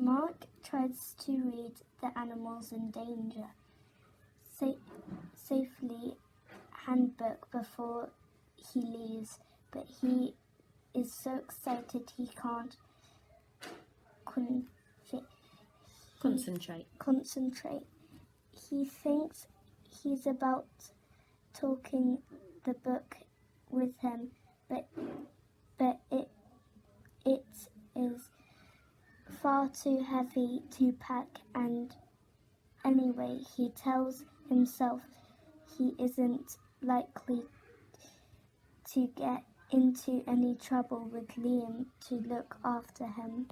Mark tries to read the animals in danger safely handbook before he leaves, but he is so excited he can't concentrate. He thinks he's about taking the book with him, but it is far too heavy to pack, and anyway, he tells himself he isn't likely to get into any trouble with Liam to look after him.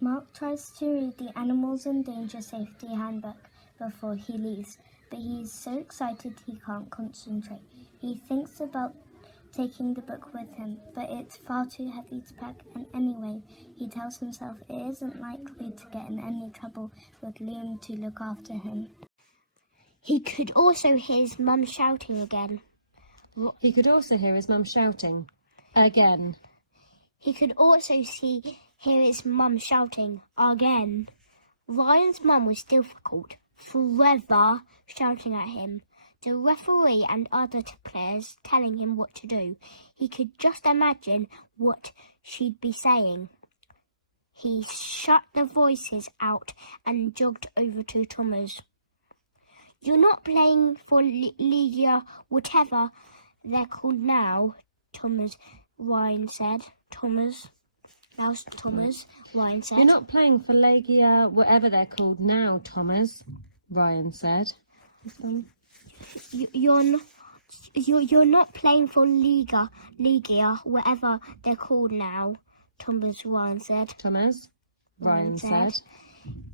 Mark tries to read the Animals in Danger Safety Handbook before he leaves, but he is so excited he can't concentrate. He thinks about taking the book with him, but it's far too heavy to pack, and anyway, he tells himself it isn't likely to get in any trouble with Liam to look after him. He could also hear his mum shouting again. He could also hear his mum shouting again. He could also hear his mum shouting again. Ryan's mum was difficult, forever shouting at him. The referee and other players telling him what to do. He could just imagine what she'd be saying. He shut the voices out and jogged over to Thomas. "You're not playing for Liga, whatever they're called now," Ryan said. Ryan said. "You're not playing for Legia, whatever they're called now, Thomas," Ryan said. You're not playing for Liga, whatever they're called now, Ryan said. Ryan said.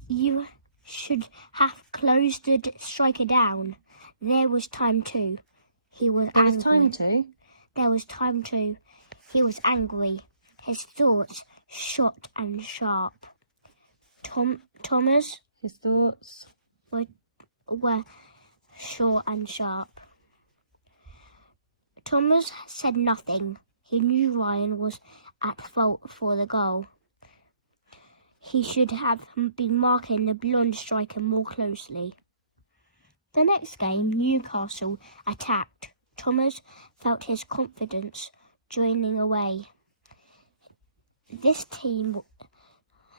"You should have closed the striker down. There was time to." There was time to. He was angry. His thoughts short and sharp. His thoughts were short and sharp. Thomas said nothing. He knew Ryan was at fault for the goal. He should have been marking the blonde striker more closely. The next game, Newcastle attacked. Thomas felt his confidence draining away. This team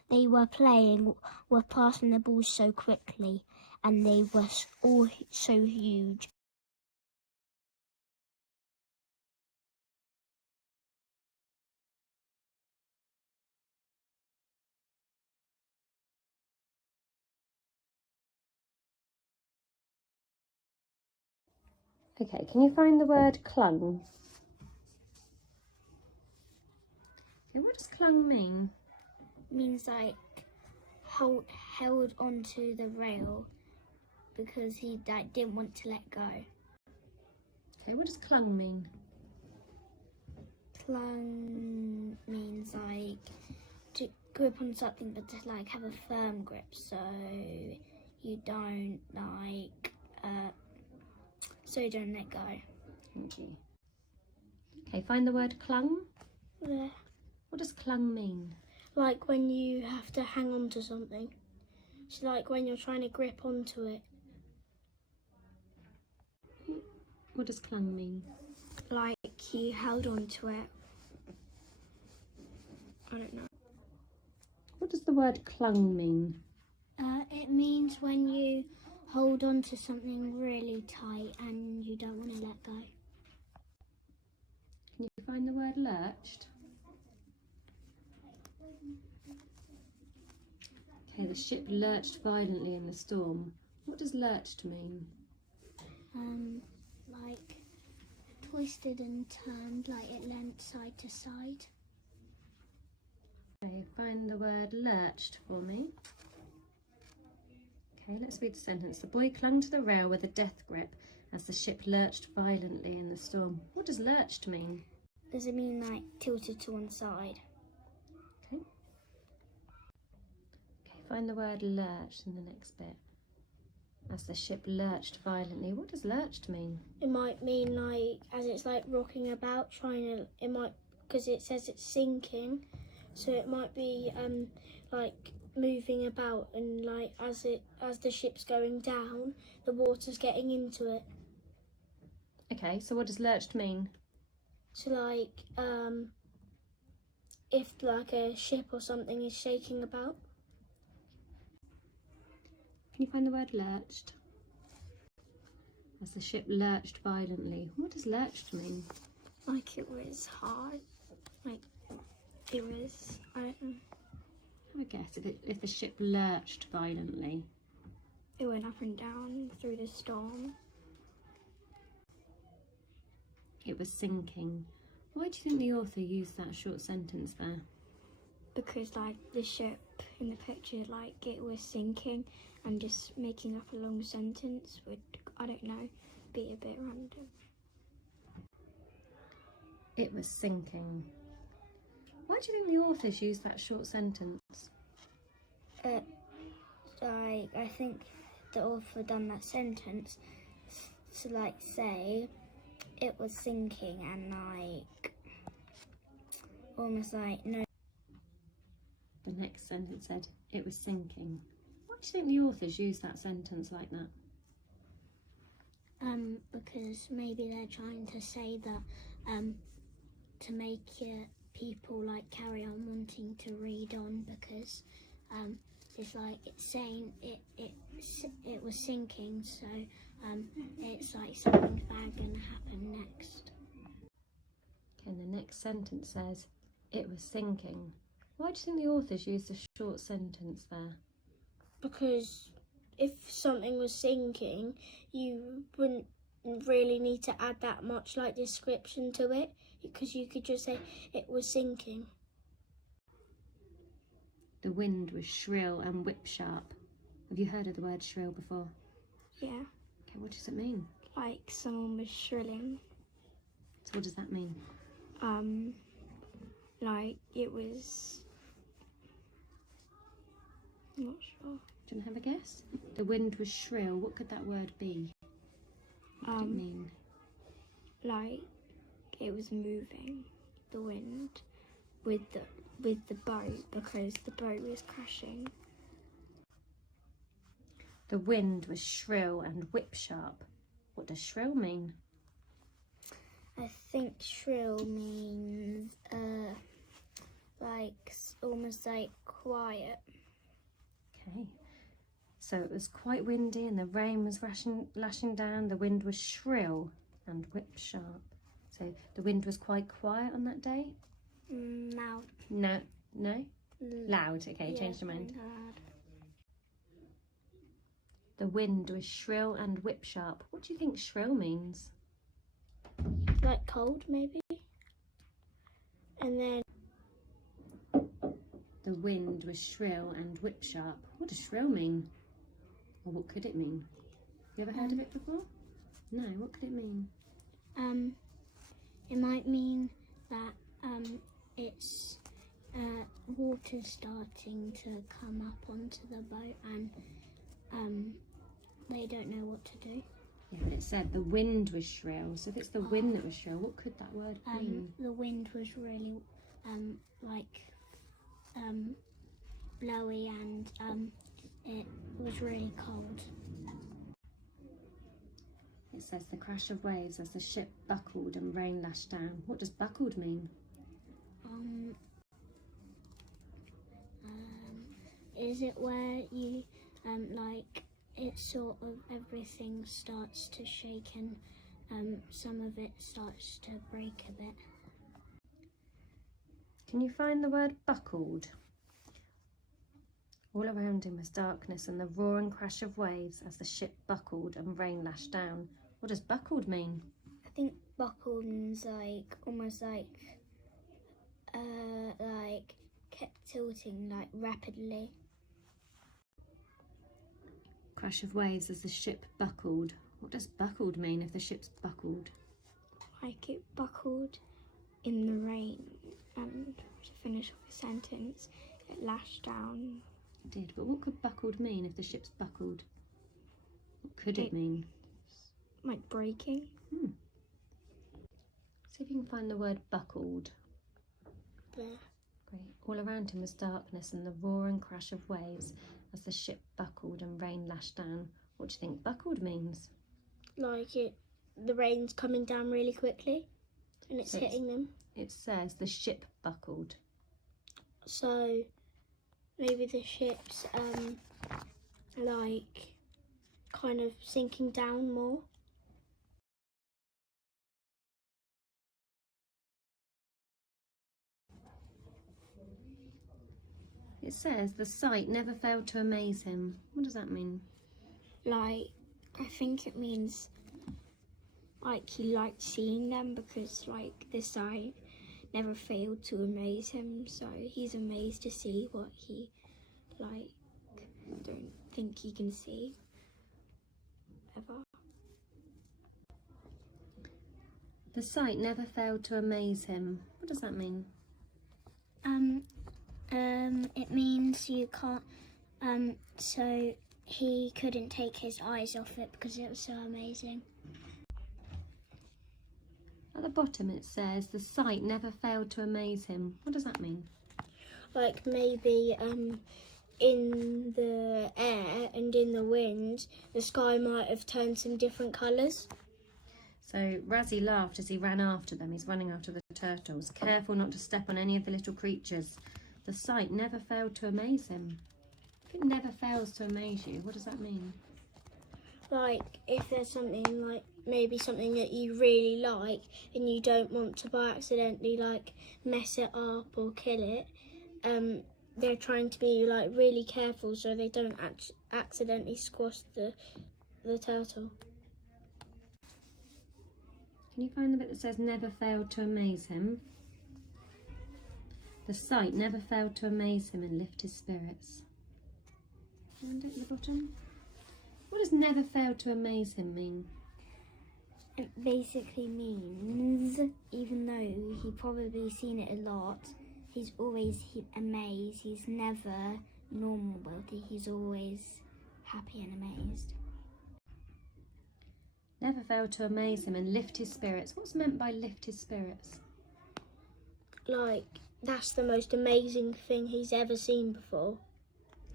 they were playing were passing the ball so quickly, and they were all so huge. Okay, can you find the word clung? Okay, what does clung mean? Means like held onto the rail because he didn't want to let go. Okay, what does clung mean? Clung means like to grip on something, but to like have a firm grip, so you don't let go. Thank you. Okay, find the word clung. Yeah. What does clung mean? Like when you have to hang on to something. It's like when you're trying to grip onto it. What does clung mean? Like you held onto it. I don't know. What does the word clung mean? It means when you hold on to something really tight and you don't want to let go. Can you find the word lurched? Okay, the ship lurched violently in the storm. What does lurched mean? Like twisted and turned, like it leant side to side. Okay, find the word lurched for me. Okay, let's read the sentence. The boy clung to the rail with a death grip as the ship lurched violently in the storm. What does lurched mean? Does it mean like tilted to one side? Okay. Okay, find the word lurched in the next bit. As the ship lurched violently. What does lurched mean? It might mean like as it's like rocking about, because it says it's sinking, so it might be like moving about, and like as the ship's going down, the water's getting into it. Okay, so what does lurched mean? So like if like a ship or something is shaking about. Can you find the word lurched? As the ship lurched violently. What does lurched mean? Like it was hard. Like it was, I don't know. Have a guess. If the ship lurched violently. It went up and down through the storm. It was sinking. Why do you think the author used that short sentence there? Because like the ship in the picture, like it was sinking, and just making up a long sentence would, I don't know, be a bit random. It was sinking. Why do you think the authors used that short sentence? Like, I think the author done that sentence to like say it was sinking and like almost like no. The next sentence said, it was sinking. Why do you think the authors used that sentence like that? Because maybe they're trying to say that to make people like carry on wanting to read on, because it's like it's saying it was sinking, so it's like something bad gonna happen next. And the next sentence says, it was sinking. Why do you think the authors used a short sentence there? Because if something was sinking, you wouldn't really need to add that much like description to it, because you could just say it was sinking. The wind was shrill and whip sharp. Have you heard of the word shrill before? Yeah, Okay, what does it mean? like someone was shrilling. So what does that mean? Like it was, I'm not sure. Do you want to have a guess? The wind was shrill. What could that word be? What could it mean? Like it was moving, the wind, with the boat, because the boat was crashing. The wind was shrill and whip sharp. What does shrill mean? I think shrill means like almost like quiet. Okay. So it was quite windy and the rain was lashing down. The wind was shrill and whip sharp. So the wind was quite quiet on that day? Loud. No? Loud. Okay, Yeah, changed your mind. loud. The wind was shrill and whip sharp. What do you think shrill means? Like cold, maybe. And then The wind was shrill and whip sharp. What does shrill mean? Or what could it mean? You ever heard of it before? No, what could it mean? It might mean that it's water starting to come up onto the boat, and they don't know what to do. Yeah, but it said the wind was shrill. So if it's the wind that was shrill, what could that word mean? The wind was really blowy, and it was really cold. It says the crash of waves as the ship buckled and rain lashed down. What does buckled mean? Is it where you like it sort of everything starts to shake, and some of it starts to break a bit? Can you find the word buckled? All around him was darkness and the roar and crash of waves as the ship buckled and rain lashed down. What does buckled mean? I think buckled means like almost like kept tilting like rapidly. Crash of waves as the ship buckled. What does buckled mean if the ship's buckled? like it buckled in the rain, and to finish off the sentence, it lashed down. It did, but what could buckled mean if the ship's buckled? What could it mean? Like breaking. See if you can find the word buckled. There. Great. All around him was darkness and the roar and crash of waves as the ship buckled and rain lashed down. What do you think buckled means? Like the rain's coming down really quickly and it's hitting them. It says the ship buckled. So maybe the ship's like kind of sinking down more. It says the sight never failed to amaze him. What does that mean? Like, I think it means like he liked seeing them because like the sight never failed to amaze him, so he's amazed to see what he like don't think he can see ever. The sight never failed to amaze him. What does that mean? It means you can't, so he couldn't take his eyes off it because it was so amazing. At the bottom it says the sight never failed to amaze him. What does that mean? Like maybe in the air and in the wind, the sky might have turned some different colours. So Razzie laughed as he ran after them. He's running after the turtles, careful not to step on any of the little creatures. The sight never failed to amaze him. If it never fails to amaze you, what does that mean? Like if there's something like maybe something that you really like and you don't want to by accidentally like mess it up or kill it, they're trying to be like really careful so they don't accidentally squash the turtle. Can you find the bit that says never failed to amaze him? The sight never failed to amaze him and lift his spirits. And at the bottom? What does never failed to amaze him mean? It basically means, even though he probably seen it a lot, he's always amazed. He's never normal wealthy. He's always happy and amazed. Never failed to amaze him and lift his spirits. What's meant by lift his spirits? Like that's the most amazing thing he's ever seen before.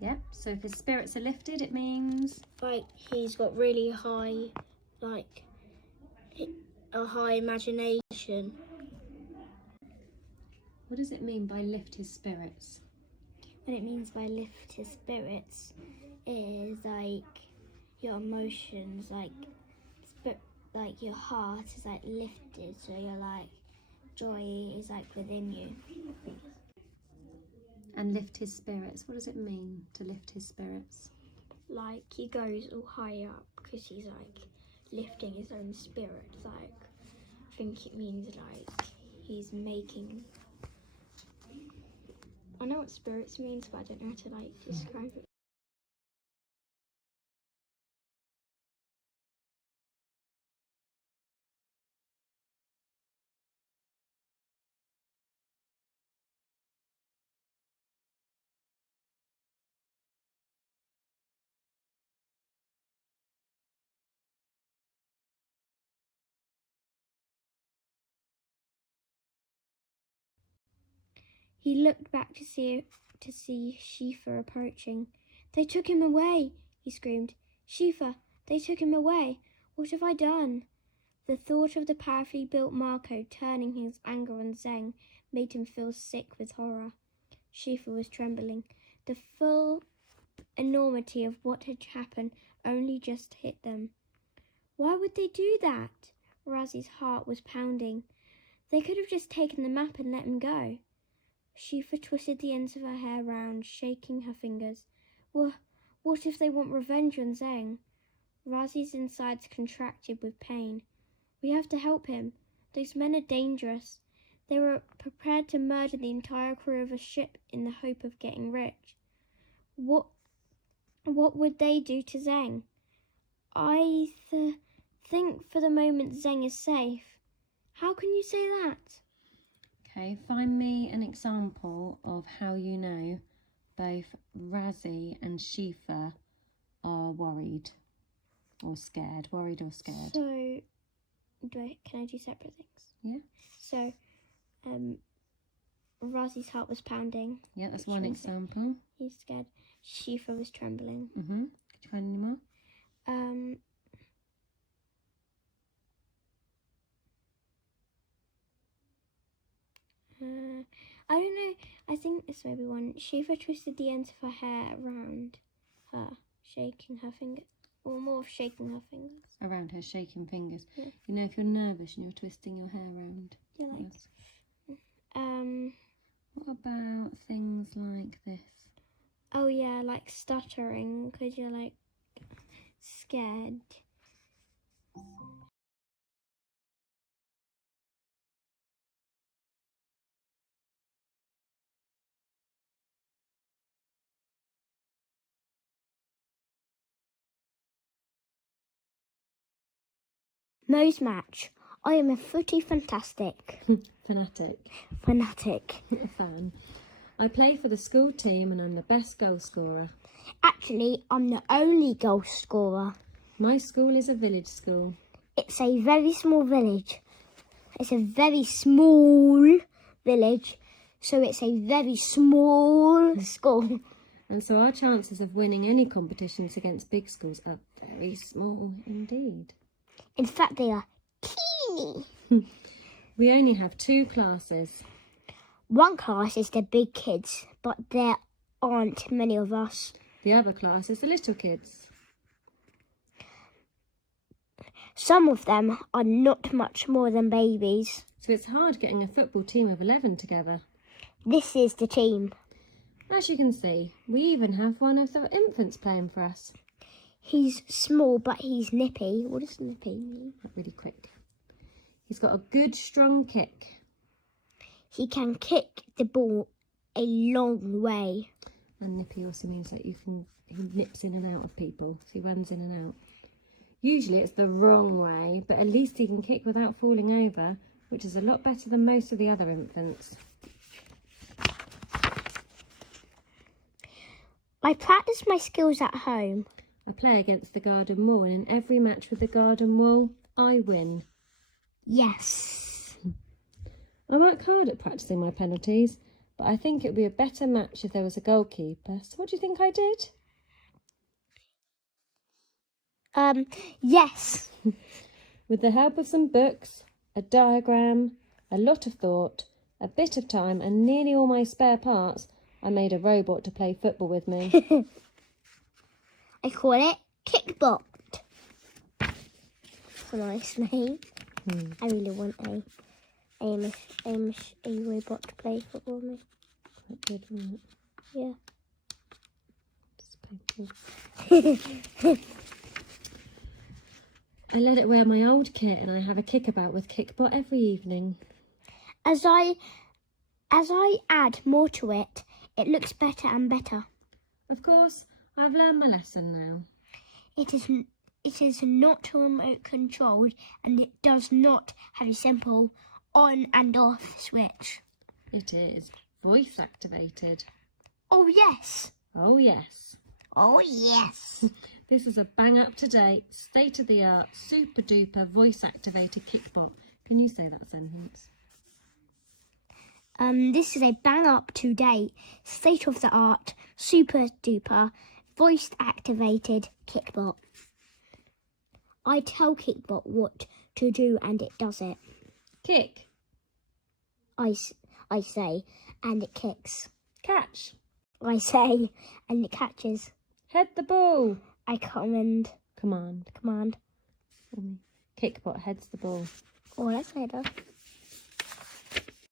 Yep, so if his spirits are lifted, it means... Like he's got really high, like a high imagination. What does it mean by lift his spirits? What it means by lift his spirits is like your emotions, like your heart is like lifted, so you're like joy is like within you. And lift his spirits. What does it mean to lift his spirits? Like he goes all high up because he's like lifting his own spirits. Like I think it means like he's making. I know what spirits means, but I don't know how to like describe it. He looked back to see Shifa approaching. "They took him away!" he screamed. "Shifa, they took him away! What have I done?" The thought of the powerfully built Marco turning his anger on Zeng made him feel sick with horror. Shifa was trembling. The full enormity of what had happened only just hit them. Why would they do that? Razzie's heart was pounding. They could have just taken the map and let him go. Shifa twisted the ends of her hair round, shaking her fingers. What if they want revenge on Zeng? Razzie's insides contracted with pain. "We have to help him. Those men are dangerous. They were prepared to murder the entire crew of a ship in the hope of getting rich. What would they do to Zeng?" "I think for the moment Zeng is safe." "How can you say that?" Okay, find me an example of how you know both Razzie and Shifa are worried or scared. Worried or scared. So, can I do separate things? Yeah. So, Razi's heart was pounding. Yeah, that's one example. He's scared. Shifa was trembling. Mm-hmm. Could you find any more? I don't know. I think this may be one. Shifa twisted the ends of her hair around her, shaking her finger, or more of shaking her fingers. Around her shaking fingers. Yeah. You know, if you're nervous and you're twisting your hair around. Yeah, like. Yes. What about things like this? Oh yeah, like stuttering because you're like scared. Mo's match. I am a footy fantastic. Fanatic. Fanatic. A fan. I play for the school team and I'm the best goal scorer. Actually, I'm the only goal scorer. My school is a village school. It's a very small village. It's a very small village, so it's a very small school. And so our chances of winning any competitions against big schools are very small indeed. In fact, they are teeny. We only have 2 classes. One class is the big kids, but there aren't many of us. The other class is the little kids. Some of them are not much more than babies. So it's hard getting a football team of 11 together. This is the team. As you can see, we even have one of the infants playing for us. He's small, but he's nippy. What does nippy mean? Not really quick. He's got a good, strong kick. He can kick the ball a long way. And nippy also means that he nips in and out of people. So he runs in and out. Usually it's the wrong way, but at least he can kick without falling over, which is a lot better than most of the other infants. I practice my skills at home. I play against the garden wall, and in every match with the garden wall, I win. Yes. I work hard at practicing my penalties, but I think it would be a better match if there was a goalkeeper. So what do you think I did? Yes. With the help of some books, a diagram, a lot of thought, a bit of time, and nearly all my spare parts, I made a robot to play football with me. I call it Kickbot. It's a nice name. I really want a robot to play football with me. Quite good, isn't it? Yeah. Just painful. I let it wear my old kit and I have a kickabout with Kickbot every evening. As I add more to it, it looks better and better. Of course, I've learned my lesson now. It is not remote controlled, and it does not have a simple on and off switch. It is voice activated. Oh yes. Oh yes. Oh yes. This is a bang up to date, state of the art, super duper voice activated Kickbot. Can you say that sentence? This is a bang up to date, state of the art, super duper, voice activated Kickbot. I tell Kickbot what to do and it does it. Kick. I say, and it kicks. Catch. I say, and it catches. Head the ball. I command. Command. Command. Kickbot heads the ball. Oh, that's better.